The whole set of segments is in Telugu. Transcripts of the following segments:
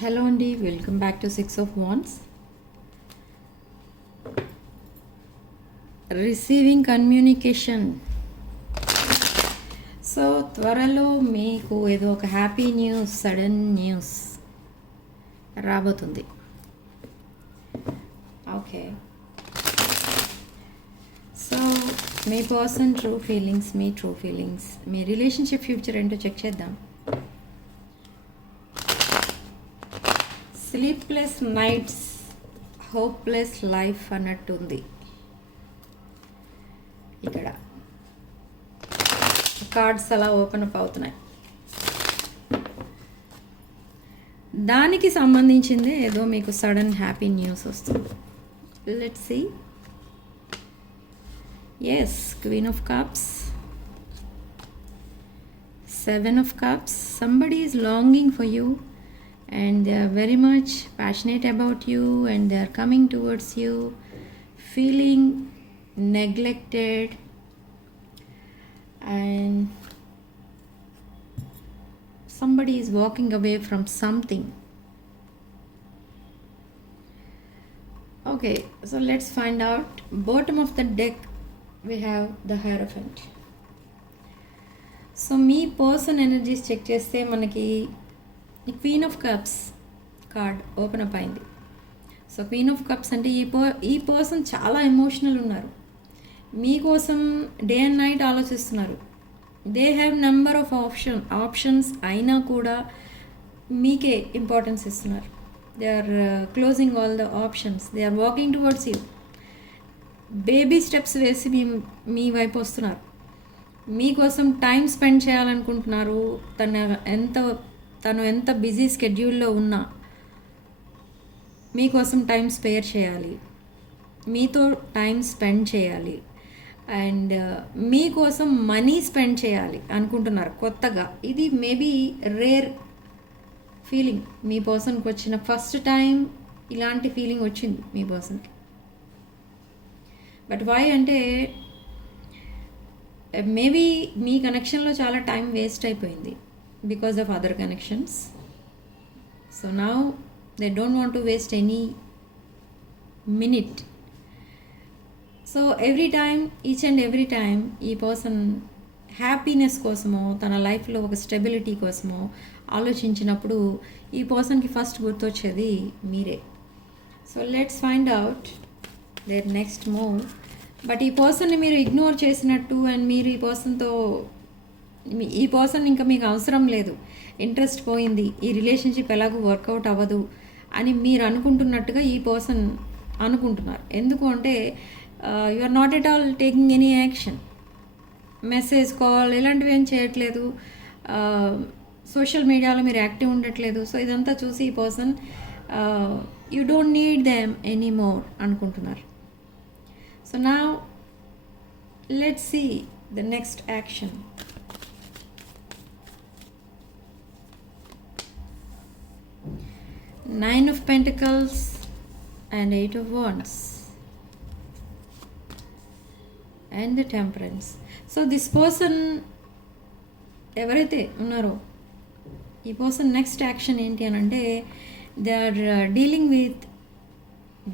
హలో అండి, welcome back to 6 of Wands. Receiving communication. So త్వరలో మీకు ఏదో ఒక హ్యాపీ న్యూస్, సడన్ న్యూస్ రాబోతుంది. ఓకే, సో మీ పర్సన్ ట్రూ ఫీలింగ్స్, మీ ట్రూ ఫీలింగ్స్, మీ రిలేషన్షిప్ ఫ్యూచర్ ఏంటో చెక్ చేద్దాం. స్లీప్లెస్ నైట్స్, హోప్లెస్ లైఫ్ అన్నట్టుంది. ఇక్కడ కార్డ్స్ అలా ఓపెన్ అప్ అవుతున్నాయి. దానికి సంబంధించింది ఏదో మీకు సడన్ హ్యాపీ న్యూస్ వస్తుంది. Let's see. Yes, queen of cups, 7 of Cups. Somebody is longing for you and they are very much passionate about you and they are coming towards you, feeling neglected and somebody is walking away from something. Okay, so let's find out. Bottom of the deck we have the Hierophant. So మీ పర్సన్ ఎనర్జీస్ చెక్ చేస్తే మనకి queen of cups card open up అయింది. సో క్వీన్ ఆఫ్ కప్స్ అంటే ఈ పర్సన్ చాలా ఎమోషనల్ ఉన్నారు, మీకోసం డే అండ్ నైట్ ఆలోచిస్తున్నారు. They have number of options అయినా కూడా మీకే ఇంపార్టెన్స్ ఇస్తున్నారు. They are closing all the options, they are walking towards you. Baby steps వేసి మీ వైపు వస్తున్నారు, మీకోసం టైం స్పెండ్ చేయాలనుకుంటున్నారు. తను ఎంత బిజీ స్కెడ్యూల్లో ఉన్నా మీకోసం టైం స్పేర్ చేయాలి, మీతో టైం స్పెండ్ చేయాలి అండ్ మీకోసం మనీ స్పెండ్ చేయాలి అనుకుంటున్నారు కొత్తగా. ఇది మేబీ రేర్ ఫీలింగ్. మీ పర్సన్కి వచ్చిన ఫస్ట్ టైం ఇలాంటి ఫీలింగ్ వచ్చింది మీ పర్సన్కి. బట్ వై అంటే మేబీ మీ కనెక్షన్లో చాలా టైం వేస్ట్ అయిపోయింది because of other connections. So now they don't want to waste any minute. So each and every time ఈ పర్సన్ హ్యాపీనెస్ కోసమో తన లైఫ్లో ఒక స్టెబిలిటీ కోసమో ఆలోచించినప్పుడు ఈ పర్సన్కి ఫస్ట్ గుర్తొచ్చేది మీరే. So let's find out there next move. But ఈ పర్సన్ని మీరు ఇగ్నోర్ చేసినట్టు అండ్ మీరు ఈ పర్సన్ ఇంకా మీకు అవసరం లేదు, ఇంట్రెస్ట్ పోయింది, ఈ రిలేషన్షిప్ ఎలాగో వర్కౌట్ అవ్వదు అని మీరు అనుకుంటున్నట్టుగా ఈ పర్సన్ అనుకుంటున్నారు. ఎందుకు అంటే you are not at all taking any action. Message, call ఇలాంటివి ఏం చేయట్లేదు, సోషల్ మీడియాలో మీరు యాక్టివ్ ఉండట్లేదు. సో ఇదంతా చూసి ఈ person you don't need them any more అనుకుంటున్నారు. So now let's see the next action. Nine of Pentacles and 8 of Wands and the Temperance. So this person ఎవరైతే ఉన్నారో ఈ పర్సన్ నెక్స్ట్ యాక్షన్ ఏంటి అని అంటే they are dealing with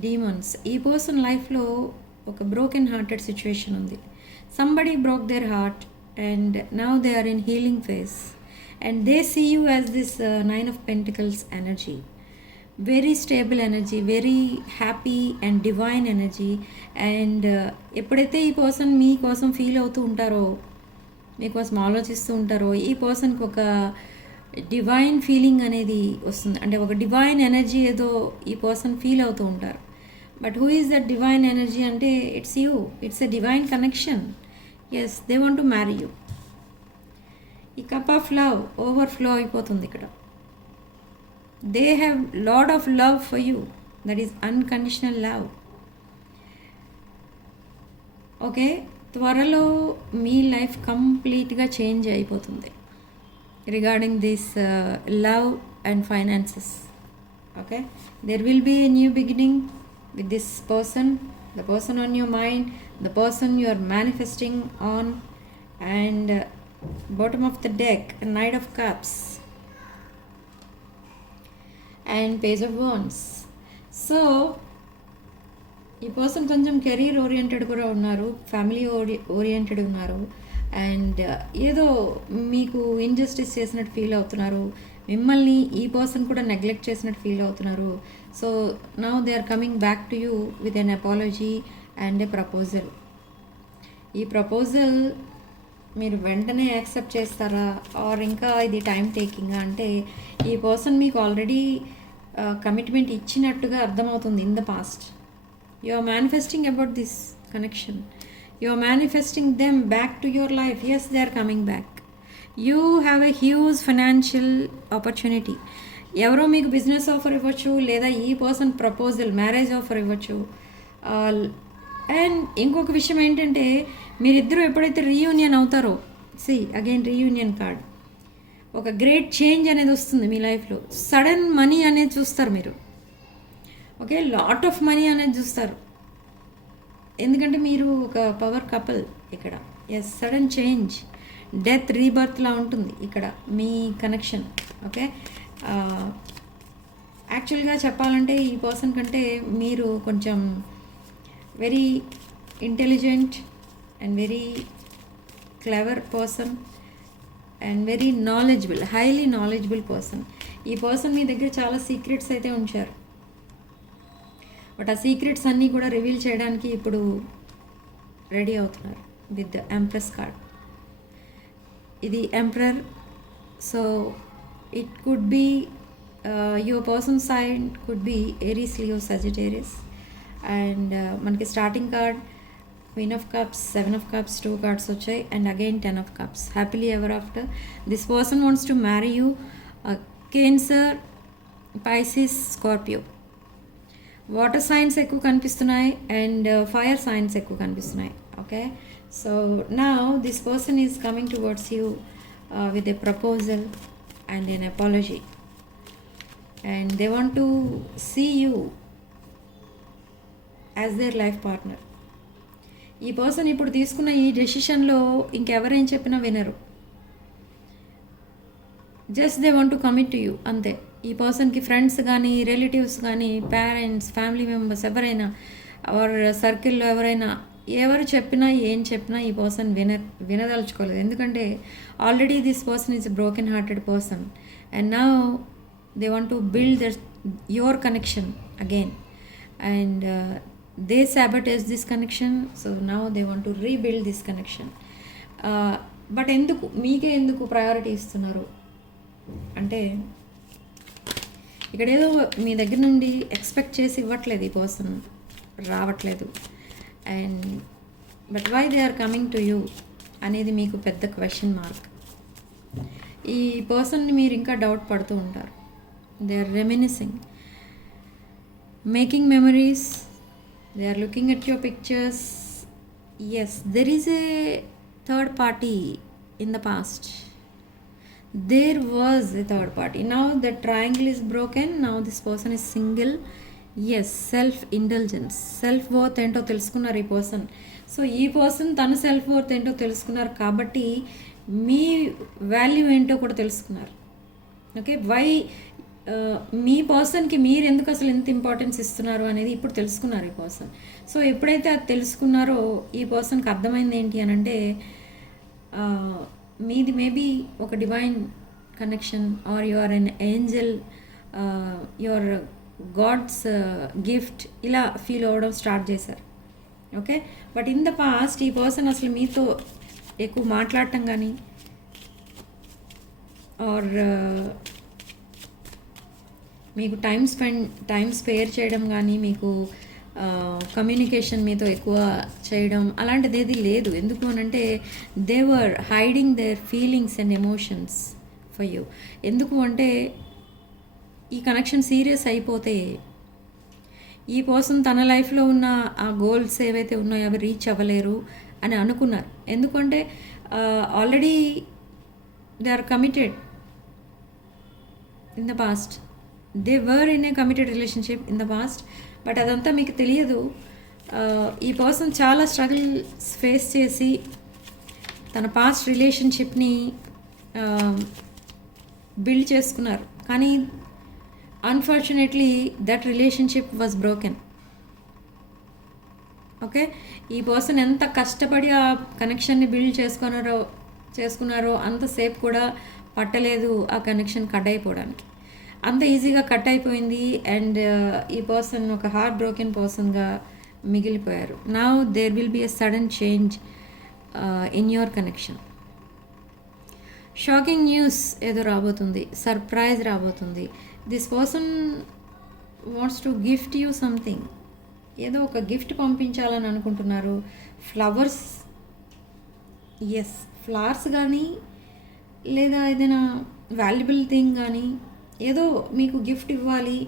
demons. ఈ పర్సన్ లైఫ్లో ఒక బ్రోకెన్ హార్టెడ్ సిచ్యువేషన్ ఉంది. Somebody broke their heart and now they are in healing phase and they see you as this 9 of Pentacles energy. Very stable energy, very happy and divine energy. And ఎప్పుడైతే ఈ పర్సన్ మీకోసం ఫీల్ అవుతూ ఉంటారో, మీకోసం ఆలోచిస్తూ ఉంటారో, ఈ పర్సన్కి ఒక డివైన్ ఫీలింగ్ అనేది వస్తుంది. అంటే ఒక డివైన్ ఎనర్జీ ఏదో ఈ పర్సన్ ఫీల్ అవుతూ ఉంటారు. But who is that divine energy అంటే it's you. It's a divine connection. Yes, they want to marry you. ఈ కప్ ఆఫ్ లవ్ ఓవర్ఫ్లో అయిపోతుంది ఇక్కడ. They have lot of love for you, that is unconditional love. Okay, త్వరలో మీ లైఫ్ కంప్లీట్గా చేంజ్ అయిపోతుంది regarding this love and finances. Okay, there will be a new beginning with this person, the person on your mind, the person you are manifesting on. And bottom of the deck, Knight of Cups and page of wands. So ఈ పర్సన్ కొంచెం కెరీర్ ఓరియంటెడ్ కూడా ఉన్నారు, ఫ్యామిలీ ఓరియంటెడ్ ఉన్నారు, అండ్ ఏదో మీకు ఇంజస్టిస్ చేసినట్టు ఫీల్ అవుతున్నారు, మిమ్మల్ని ఈ పర్సన్ కూడా నెగ్లెక్ట్ చేసినట్టు ఫీల్ అవుతున్నారు. So now they are coming back to you with an apology and a proposal. ఈ ప్రపోజల్ మీరు వెంటనే యాక్సెప్ట్ చేస్తారా ఆర్ ఇంకా ఇది టైం టేకింగ్ అంటే ఈ పర్సన్ మీకు ఆల్రెడీ కమిట్మెంట్ ఇచ్చినట్టుగా అర్థమవుతుంది. In the past you are manifesting about this connection, you are manifesting them back to your life. Yes, they are coming back. You have a huge financial opportunity. ఎవరో మీకు బిజినెస్ ఆఫర్ ఇవ్వచ్చు, లేదా ఈ పర్సన్ ప్రపోజల్ మ్యారేజ్ ఆఫర్ ఇవ్వచ్చు. అండ్ ఇంకొక విషయం ఏంటంటే మీరిద్దరూ ఎప్పుడైతే రీయూనియన్ అవుతారో, అగైన్ రీయూనియన్ కార్డ్, ఒక గ్రేట్ చేంజ్ అనేది వస్తుంది మీ లైఫ్లో. సడన్ మనీ అనేది చూస్తారు మీరు, ఓకే, లాట్ ఆఫ్ మనీ అనేది చూస్తారు. ఎందుకంటే మీరు ఒక పవర్ కపుల్ ఇక్కడ. ఎస్, సడన్ చేంజ్, డెత్, రీబర్త్లా ఉంటుంది ఇక్కడ మీ కనెక్షన్. ఓకే, యాక్చువల్గా చెప్పాలంటే ఈ పర్సన్ కంటే మీరు కొంచెం very intelligent and very clever person and very knowledgeable, highly knowledgeable person. ఈ పర్సన్ మీ దగ్గర చాలా సీక్రెట్స్ అయితే ఉంచారు, బట్ ఆ సీక్రెట్స్ అన్నీ కూడా రివీల్ చేయడానికి ఇప్పుడు రెడీ అవుతున్నారు విత్ ద ఎంప్రెస్ కార్డ్. ఇది emperor. So it could be your person sign could be Aries, Leo, Sagittarius. And మనకి starting card queen of cups, 7 of cups, 2 cards వచ్చాయి, and again 10 of cups. Happily ever after. This person wants to marry you. Cancer, Pisces, Scorpio. Water signs ఎక్కువ కనిపిస్తున్నాయి అండ్ ఫైర్ సైన్స్ ఎక్కువ కనిపిస్తున్నాయి. Okay, so now this person is coming towards you with a proposal and an apology, and they want to see you as their life partner. ఈ పర్సన్ ఇప్పుడు తీసుకున్న ఈ డెసిషన్లో ఇంకెవరేం చెప్పినా వినరు. Just they want to commit to you, అంతే. ఈ పర్సన్కి ఫ్రెండ్స్ కానీ, రిలేటివ్స్ కానీ, పేరెంట్స్, ఫ్యామిలీ మెంబర్స్ ఎవరైనా, ఆర్ సర్కిల్లో ఎవరైనా ఎవరు చెప్పినా ఏం చెప్పినా ఈ పర్సన్ వినదలుచుకోలేదు. ఎందుకంటే already this person is a broken hearted person, and now they want to build your connection again, and they sabotage this connection, so now they want to rebuild this connection. But ఎందుకు మీకే ఎందుకు ప్రయారిటీ ఇస్తున్నారు అంటే ఇక్కడ ఏదో మీ దగ్గర నుండి ఎక్స్పెక్ట్ చేసి ఇవ్వట్లేదు ఈ పర్సన్, రావట్లేదు. And but why they are coming to you అనేది మీకు పెద్ద క్వశ్చన్ మార్క్. ఈ పర్సన్ని మీరు ఇంకా డౌట్ పడుతూ ఉంటారు. They are reminiscing, making memories, they are looking at your pictures. Yes, there is a third party in the past. There was a third party. Now the triangle is broken. Now this person is single. Yes, self indulgence, self worth ఏంటో తెలుసుకున్నారు ఈ పర్సన్. సో ఈ పర్సన్ తన సెల్ఫ్ వర్త్ ఏంటో తెలుసుకున్నారు కాబట్టి మీ వాల్యూ ఏంటో కూడా తెలుసుకున్నారు. ఓకే, వై మీ పర్సన్కి మీరు ఎందుకు అసలు ఎంత ఇంపార్టెన్స్ ఇస్తున్నారు అనేది ఇప్పుడు తెలుసుకున్నారు ఈ పర్సన్. సో ఎప్పుడైతే అది తెలుసుకున్నారో ఈ పర్సన్కి అర్థమైంది ఏంటి అని అంటే మీది మేబీ ఒక divine connection or you are an angel, your god's gift, ఇలా ఫీల్ అవ్వడం స్టార్ట్ చేశారు. Okay, but in the past ఈ పర్సన్ అసలు మీతో ఎక్కువ మాట్లాడటం కానీ ఆర్ మీకు టైం స్పేర్ చేయడం కానీ, మీకు కమ్యూనికేషన్ మీతో ఎక్కువ చేయడం అలాంటిది ఏది లేదు. ఎందుకు అనంటే they were hiding there feelings and emotions for you. ఎందుకు అంటే ఈ కనెక్షన్ సీరియస్ అయిపోతే ఈ పర్సన్ తన లైఫ్లో ఉన్న ఆ గోల్స్ ఏవైతే ఉన్నాయో అవి రీచ్ అవ్వలేరు అని అనుకున్నారు. ఎందుకంటే already they are committed in the past. They were in a committed relationship in the past, but అదంతా మీకు తెలియదు. ఈ పర్సన్ చాలా స్ట్రగుల్స్ ఫేస్ చేసి తన పాస్ట్ రిలేషన్షిప్ని బిల్డ్ చేసుకున్నారు. కానీ unfortunately that relationship was broken. Okay, ఈ పర్సన్ ఎంత కష్టపడి ఆ కనెక్షన్ని బిల్డ్ చేసుకున్నారో అంతసేపు కూడా పట్టలేదు ఆ కనెక్షన్ కట్ అయిపోవడానికి. అంత ఈజీగా కట్ అయిపోయింది. అండ్ ఈ పర్సన్ ఒక హార్ట్ బ్రోకెన్ పర్సన్గా మిగిలిపోయారు. Now there will be a sudden change in your connection. Shocking news ఏదో రాబోతుంది, సర్ప్రైజ్ రాబోతుంది. This person wants to gift you something. ఏదో ఒక గిఫ్ట్ పంపించాలని అనుకుంటున్నారు. ఫ్లవర్స్, ఎస్, ఫ్లవర్స్ కానీ లేదా ఏదైనా వాల్యుబుల్ థింగ్ కానీ ఏదో మీకు గిఫ్ట్ ఇవ్వాలి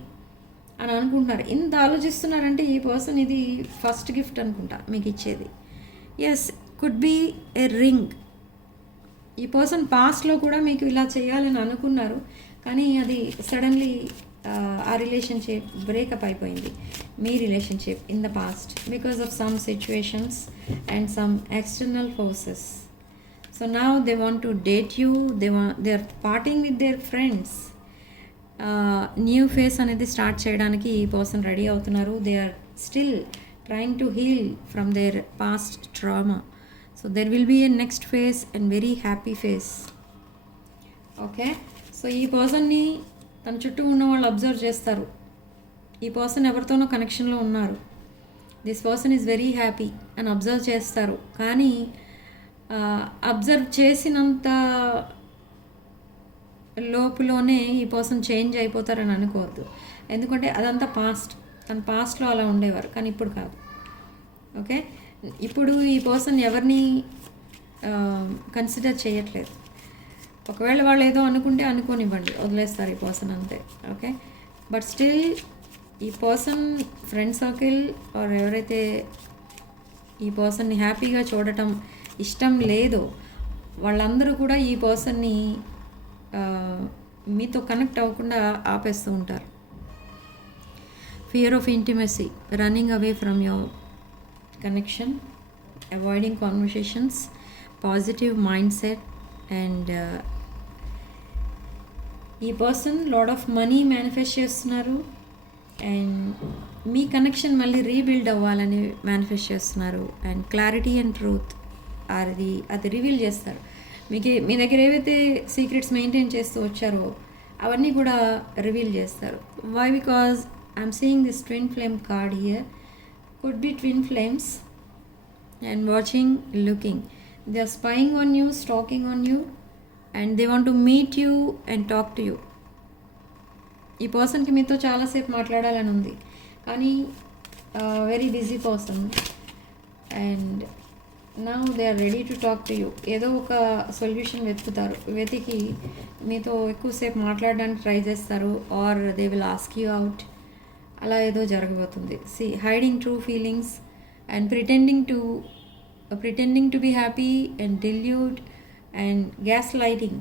అని అనుకుంటున్నారు. ఇంత ఆలోచిస్తున్నారంటే ఈ పర్సన్ ఇది ఫస్ట్ గిఫ్ట్ అనుకుంటా మీకు ఇచ్చేది. Yes, could be a ring. ఈ పర్సన్ పాస్ట్లో కూడా మీకు ఇలా చేయాలని అనుకున్నారు, కానీ అది సడన్లీ ఆ రిలేషన్షిప్ బ్రేకప్ అయిపోయింది. మీ relationship in the past because of some situations and some external forces. So now they want to date you, they are parting with their friends. New phase అనేది స్టార్ట్ చేయడానికి ఈ పర్సన్ రెడీ అవుతున్నారు. They are still trying to heal from their past trauma. So there will be a next phase and very happy phase. Okay, so ఈ పర్సన్ని తన చుట్టూ ఉన్న వాళ్ళు అబ్జర్వ్ చేస్తారు. ఈ పర్సన్ ఎవరితోనో కనెక్షన్లో ఉన్నారు, this person is very happy అని అబ్జర్వ్ చేస్తారు. కానీ అబ్జర్వ్ చేసినంత లోపులోనే ఈ పర్సన్ చేంజ్ అయిపోతారని అనుకోవద్దు. ఎందుకంటే అదంతా పాస్ట్, తన పాస్ట్లో అలా ఉండేవారు, కానీ ఇప్పుడు కాదు. ఓకే, ఇప్పుడు ఈ పర్సన్ ఎవరిని కన్సిడర్ చేయట్లేదు. ఒకవేళ వాళ్ళు ఏదో అనుకుంటే అనుకోనివ్వండి, వదిలేస్తారు ఈ పర్సన్ అంతే. ఓకే, బట్ స్టిల్ ఈ పర్సన్ ఫ్రెండ్ సర్కిల్ ఆర్ ఎవరైతే ఈ పర్సన్ని హ్యాపీగా చూడటం ఇష్టం లేదో వాళ్ళందరూ కూడా ఈ పర్సన్ని మీతో కనెక్ట్ అవ్వకుండా ఆపేస్తూ ఉంటారు. Fear of intimacy, running away from your connection, avoiding conversations, positive mind set. And ఈ person lot of money manifest చేస్తున్నారు. అండ్ మీ కనెక్షన్ మళ్ళీ రీబిల్డ్ అవ్వాలని మేనిఫెస్ట్ చేస్తున్నారు. అండ్ క్లారిటీ అండ్ ట్రూత్ అది రివీల్ చేస్తారు. మీ దగ్గర ఏవైతే సీక్రెట్స్ మెయింటైన్ చేస్తూ వచ్చారో అవన్నీ కూడా రివీల్ చేస్తారు. Why? Because I'm seeing this twin flame card here. Could be twin flames and watching, looking. They are spying on you, stalking on you, and they want to meet you and talk to you. ఈ పర్సన్కి మీతో చాలాసేపు మాట్లాడాలని ఉంది, కానీ very busy person. And now they are ready to talk to you. ఏదో ఒక సొల్యూషన్ వెతికి మీతో ఎక్కువసేపు మాట్లాడడానికి ట్రై చేస్తారు. Or they will ask you out. అలా ఏదో జరగబోతుంది. Hiding true feelings and pretending to be happy and delude and gaslighting.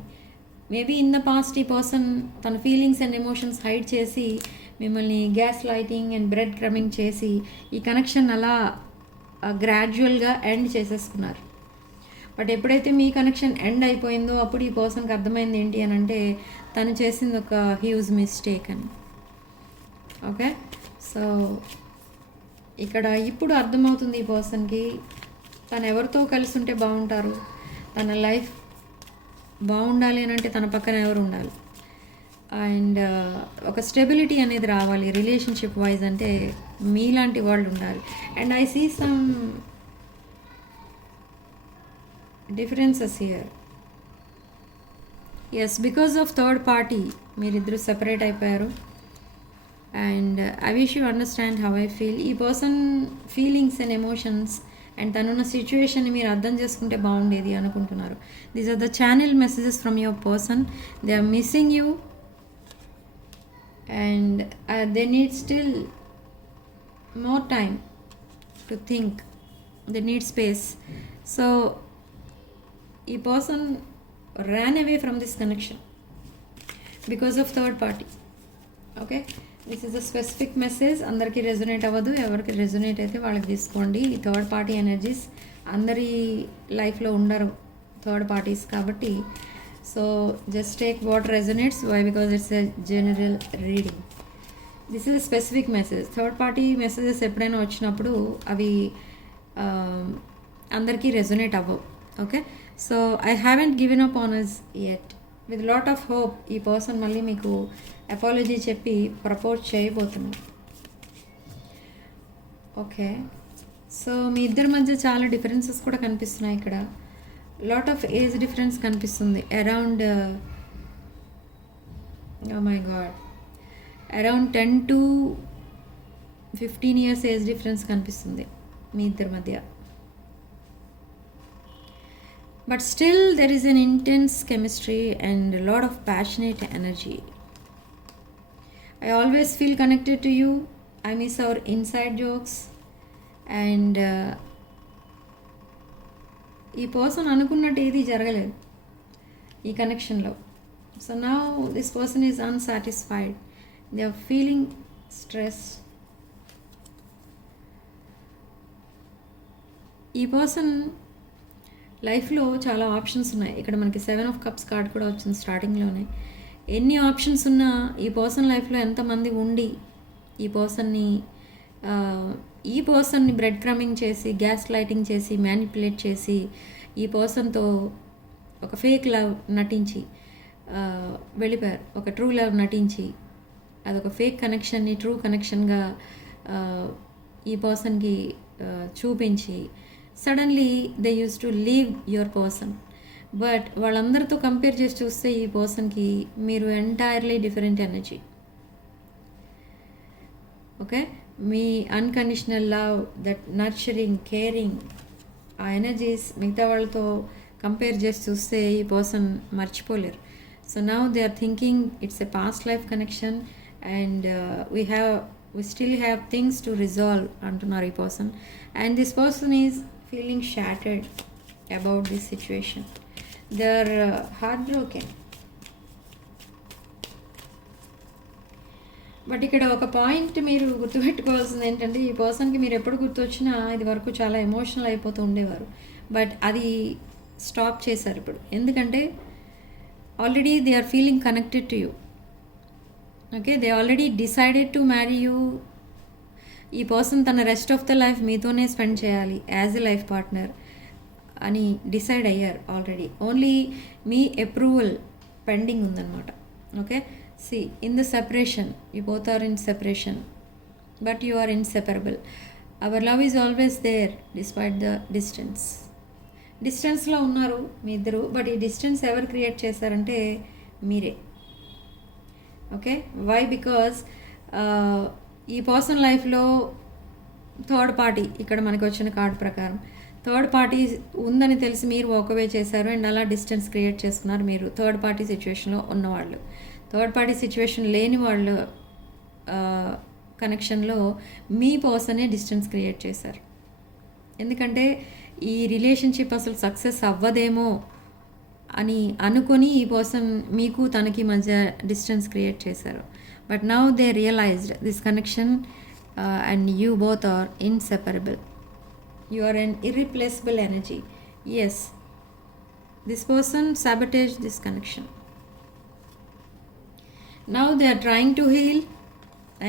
Maybe in the past ఈ పర్సన్ తన ఫీలింగ్స్ అండ్ ఎమోషన్స్ హైడ్ చేసి మిమ్మల్ని గ్యాస్ లైటింగ్ అండ్ బ్రెడ్ క్రమింగ్ చేసి ఈ కనెక్షన్ అలా గ్రాడ్యువల్గా ఎండ్ చేసేసుకున్నారు. బట్ ఎప్పుడైతే మీ కనెక్షన్ ఎండ్ అయిపోయిందో అప్పుడు ఈ పర్సన్కి అర్థమైంది ఏంటి అని అంటే తను చేసింది ఒక హ్యూజ్ మిస్టేక్ అని. ఓకే, సో ఇక్కడ ఇప్పుడు అర్థమవుతుంది ఈ పర్సన్కి తను ఎవరితో కలిసి ఉంటే బాగుంటారు, తన లైఫ్ బాగుండాలి అని అంటే తన పక్కన ఎవరు ఉండాలి. అండ్ ఒక స్టెబిలిటీ అనేది రావాలి రిలేషన్షిప్ వైజ్, అంటే మీలాంటి వాళ్ళు ఉండాలి. And I see some differences here. Yes, because of third party మీరిద్దరు సెపరేట్ అయిపోయారు. And I wish you understand how I feel. ఈ person feelings and emotions and తనున్న సిచ్యువేషన్ని మీరు అర్థం చేసుకుంటే బాగుండేది అనుకుంటున్నారు. These are the channel messages from your person. They are missing you and they need still more time to think. They need space. So ఈ person ran away from this connection because of third party. Okay, this is a specific message. అందరికి రెజొనేట్ అవ్వదు, ఎవరికి రెజొనేట్ అయితే వాళ్ళకి తీసుకోండి. ఈ థర్డ్ పార్టీ ఎనర్జీస్ అందరి లైఫ్లో ఉండరు థర్డ్ పార్టీస్ కాబట్టి. So just take what resonates. Why? Because it's a general reading. This is specific message. Third party messages ఎప్పుడైనా వచ్చినప్పుడు అవి అందరికీ రెజొనేట్ అవ్వవు. Okay, so I haven't given up on us yet. With lot of hope ఈ పర్సన్ మళ్ళీ మీకు అపాలజీ చెప్పి ప్రపోజ్ చేయబోతున్నాను. ఓకే, సో మీ ఇద్దరి మధ్య చాలా డిఫరెన్సెస్ కూడా కనిపిస్తున్నాయి ఇక్కడ. లాట్ ఆఫ్ ఏజ్ డిఫరెన్స్ కనిపిస్తుంది. Around oh my god, around 10 to 15 years age difference కనిపిస్తుంది మీ ఇద్దరి మధ్య. But still there is an intense chemistry and lot of passionate energy. I always feel connected to you. I miss our inside jokes. And ఈ పర్సన్ అనుకున్నట్టు ఏది జరగలేదు ఈ కనెక్షన్లో. So now this person is unsatisfied. They are feeling stress. ఈ పర్సన్ లైఫ్లో చాలా ఆప్షన్స్ ఉన్నాయి. ఇక్కడ మనకి 7 of Cups కార్డ్ కూడా వచ్చింది స్టార్టింగ్లోనే. ఎన్ని ఆప్షన్స్ ఉన్నా ఈ పర్సన్ లైఫ్లో ఎంతమంది ఉండి ఈ పర్సన్ని బ్రెడ్ క్రమింగ్ చేసి, గ్యాస్ లైటింగ్ చేసి, మ్యానిపులేట్ చేసి, ఈ పర్సన్తో ఒక ఫేక్ లవ్ నటించి వెళ్ళిపోయారు. ఒక ట్రూ లవ్ నటించి అదొక ఫేక్ కనెక్షన్ని ట్రూ కనెక్షన్గా ఈ పర్సన్కి చూపించి suddenly they use to leave your person. But వాళ్ళందరితో కంపేర్ చేసి చూస్తే ఈ పర్సన్కి మీరు ఎంటైర్లీ డిఫరెంట్ ఎనర్జీ. ఓకే, మీ unconditional love, that nurturing, caring, ఆ ఎనర్జీస్ మిగతా వాళ్ళతో కంపేర్ చేసి చూస్తే ఈ పర్సన్ మర్చిపోలేరు. So now they are thinking it's a past life connection and we still have things to resolve అంటున్నారు ఈ person. And this person is feeling shattered about this situation. They are heartbroken. But ఇక్కడ ఒక పాయింట్ మీరు గుర్తుపెట్టుకోవాల్సింది ఏంటంటే, ఈ పర్సన్కి మీరు ఎప్పుడు గుర్తొచ్చినా ఇది వరకు చాలా ఎమోషనల్ అయిపోతూ ఉండేవారు. బట్ అది స్టాప్ చేశారు ఇప్పుడు. ఎందుకంటే already they are feeling connected to you. Okay, they already decided to marry you. ఈ పర్సన్ తన రెస్ట్ ఆఫ్ ద లైఫ్ మీతోనే స్పెండ్ చేయాలి యాజ్ ఎ లైఫ్ పార్ట్నర్ అని డిసైడ్ అయ్యారు ఆల్రెడీ. ఓన్లీ మీ అప్రూవల్ పెండింగ్ ఉందన్నమాట. Okay, see in the separation you both are in separation but you are inseparable. Our love is always there despite the distance. డిస్టెన్స్లో ఉన్నారు మీ ఇద్దరు, బట్ ఈ డిస్టెన్స్ ఎవరు క్రియేట్ చేశారంటే మీరే. Okay, why? బికాజ్ ఈ పర్సన్ లైఫ్లో థర్డ్ పార్టీ, ఇక్కడ మనకు వచ్చిన కార్డ్ ప్రకారం థర్డ్ పార్టీ ఉందని తెలిసి మీరు వాకవే చేశారు అండ్ అలా డిస్టెన్స్ క్రియేట్ చేసుకున్నారు మీరు. థర్డ్ పార్టీ సిచ్యువేషన్లో ఉన్నవాళ్ళు, థర్డ్ పార్టీ సిచ్యువేషన్ లేని వాళ్ళు కనెక్షన్లో మీ పర్సనే డిస్టెన్స్ క్రియేట్ చేశారు. ఎందుకంటే ఈ రిలేషన్షిప్ అసలు సక్సెస్ అవ్వదేమో అని అనుకొని ఈ పర్సన్ మీకు తనకి మధ్య డిస్టెన్స్ క్రియేట్ చేశారు. But now they realised this connection and you both are inseparable. You are an irreplaceable energy. Yes, this person sabotaged this connection. Now they are trying to heal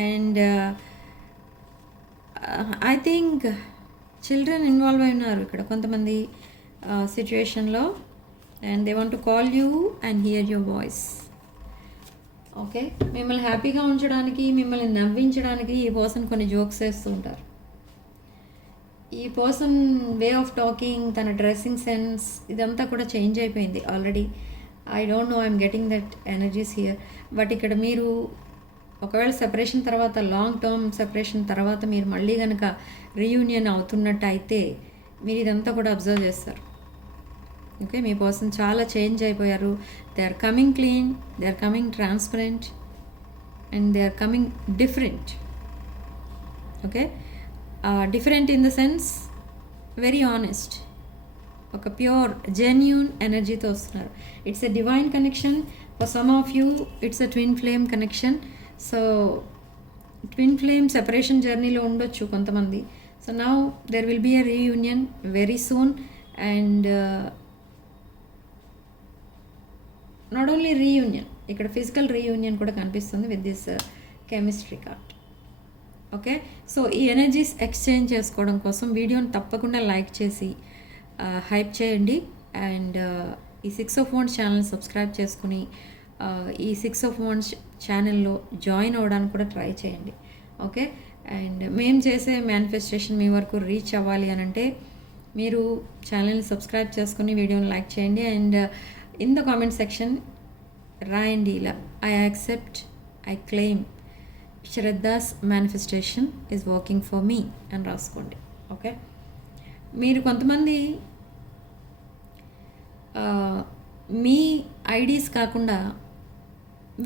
and I think children involved అయినారు ఇక్కడ కొంతమంది సిచ్యువేషన్లో and they want to call you and hear your voice. Okay, మిమ్మల్ని హ్యాపీగా ఉంచడానికి, మిమ్మల్ని నవ్వించడానికి ఈ పర్సన్ కొన్ని జోక్స్ వేస్తూ ఉంటారు. ఈ పర్సన్ వే ఆఫ్ టాకింగ్, తన డ్రెస్సింగ్ సెన్స్ ఇదంతా కూడా చేంజ్ అయిపోయింది already. I don't know, I'm getting that energies here. But ఇక్కడ మీరు ఒకవేళ సెపరేషన్ తర్వాత, లాంగ్ టర్మ్ సెపరేషన్ తర్వాత మీరు మళ్ళీ కనుక రీయూనియన్ అవుతున్నట్టు అయితే మీరు ఇదంతా కూడా అబ్జర్వ్ చేస్తారు. ఓకే, మీ పర్సన్ చాలా చేంజ్ అయిపోయారు. They are coming clean, they are coming transparent and they are coming different. Okay, different in the sense very honest, ఒక ప్యూర్ జెన్యూన్ ఎనర్జీతో వస్తున్నారు. It's a divine connection. For some of you it's a twin flame connection. So twin flame separation జర్నీలో ఉండొచ్చు కొంతమంది. So now there will be a reunion very soon and not only reunion, ఇక్కడ ఫిజికల్ రీయూనియన్ కూడా కనిపిస్తుంది with this chemistry card. Okay. So ఈ ఎనర్జీస్ ఎక్స్చేంజ్ చేసుకోవడం కోసం వీడియోని తప్పకుండా లైక్ చేసి హైప్ చేయండి. అండ్ ఈ 6 ఆఫ్ వాండ్స్ ఛానల్ సబ్స్క్రైబ్ చేసుకుని ఈ 6 ఆఫ్ వాండ్స్ ఛానల్లో జాయిన్ అవ్వడానికి కూడా ట్రై చేయండి. ఓకే. అండ్ మేము చేసే మేనిఫెస్టేషన్ మీ వరకు రీచ్ అవ్వాలి అని అంటే మీరు ఛానల్ని సబ్స్క్రైబ్ చేసుకుని వీడియోని లైక్ చేయండి. And in the comment section రాయండి ఇలా, I accept, I claim Shraddha's manifestation is working for me అని రాసుకోండి. ఓకే. మీరు కొంతమంది మీ ఐడీస్ కాకుండా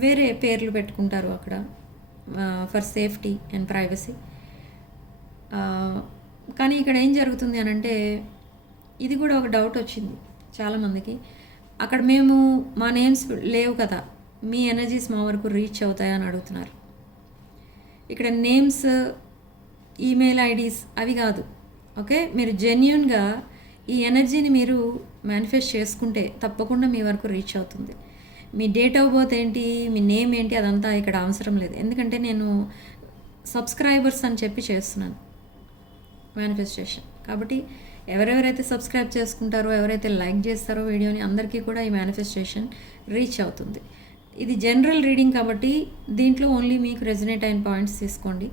వేరే పేర్లు పెట్టుకుంటారు అక్కడ ఫర్ సేఫ్టీ అండ్ ప్రైవసీ. కానీ ఇక్కడ ఏం జరుగుతుంది అని అంటే, ఇది కూడా ఒక డౌట్ వచ్చింది చాలామందికి. అక్కడ మేము మా నేమ్స్ లేవు కదా, మీ ఎనర్జీస్ మా వరకు రీచ్ అవుతాయని అడుగుతున్నారు. ఇక్కడ నేమ్స్, ఈమెయిల్ ఐడీస్ అవి కాదు. ఓకే. మీరు జెన్యూన్గా ఈ ఎనర్జీని మీరు మేనిఫెస్ట్ చేసుకుంటే తప్పకుండా మీ వరకు రీచ్ అవుతుంది. మీ డేట్ ఆఫ్ బర్త్ ఏంటి, మీ నేమ్ ఏంటి, అదంతా ఇక్కడ అవసరం లేదు. ఎందుకంటే నేను సబ్స్క్రైబర్స్ అని చెప్పి చేస్తున్నాను మేనిఫెస్టేషన్. కాబట్టి ఎవరెవరైతే సబ్స్క్రైబ్ చేసుకుంటారో, ఎవరైతే లైక్ చేస్తారో వీడియోని, అందరికీ కూడా ఈ మేనిఫెస్టేషన్ రీచ్ అవుతుంది. ఇది జనరల్ రీడింగ్ కాబట్టి దీంట్లో ఓన్లీ మీకు రెజొనేట్ అయిన పాయింట్స్ తీసుకోండి,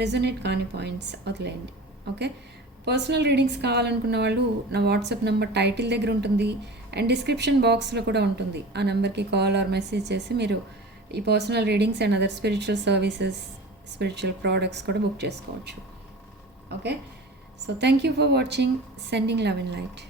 రెజొనేట్ కాని పాయింట్స్ వదిలేయండి. ఓకే. పర్సనల్ రీడింగ్స్ కావాలనుకున్న వాళ్ళు నా వాట్సాప్ నెంబర్ టైటిల్ దగ్గర ఉంటుంది అండ్ డిస్క్రిప్షన్ బాక్స్లో కూడా ఉంటుంది. ఆ నెంబర్కి కాల్ ఆర్ మెసేజ్ చేసి మీరు ఈ personal readings and other spiritual services, spiritual products కూడా బుక్ చేసుకోవచ్చు. Okay. So thank you for watching. Sending love and light.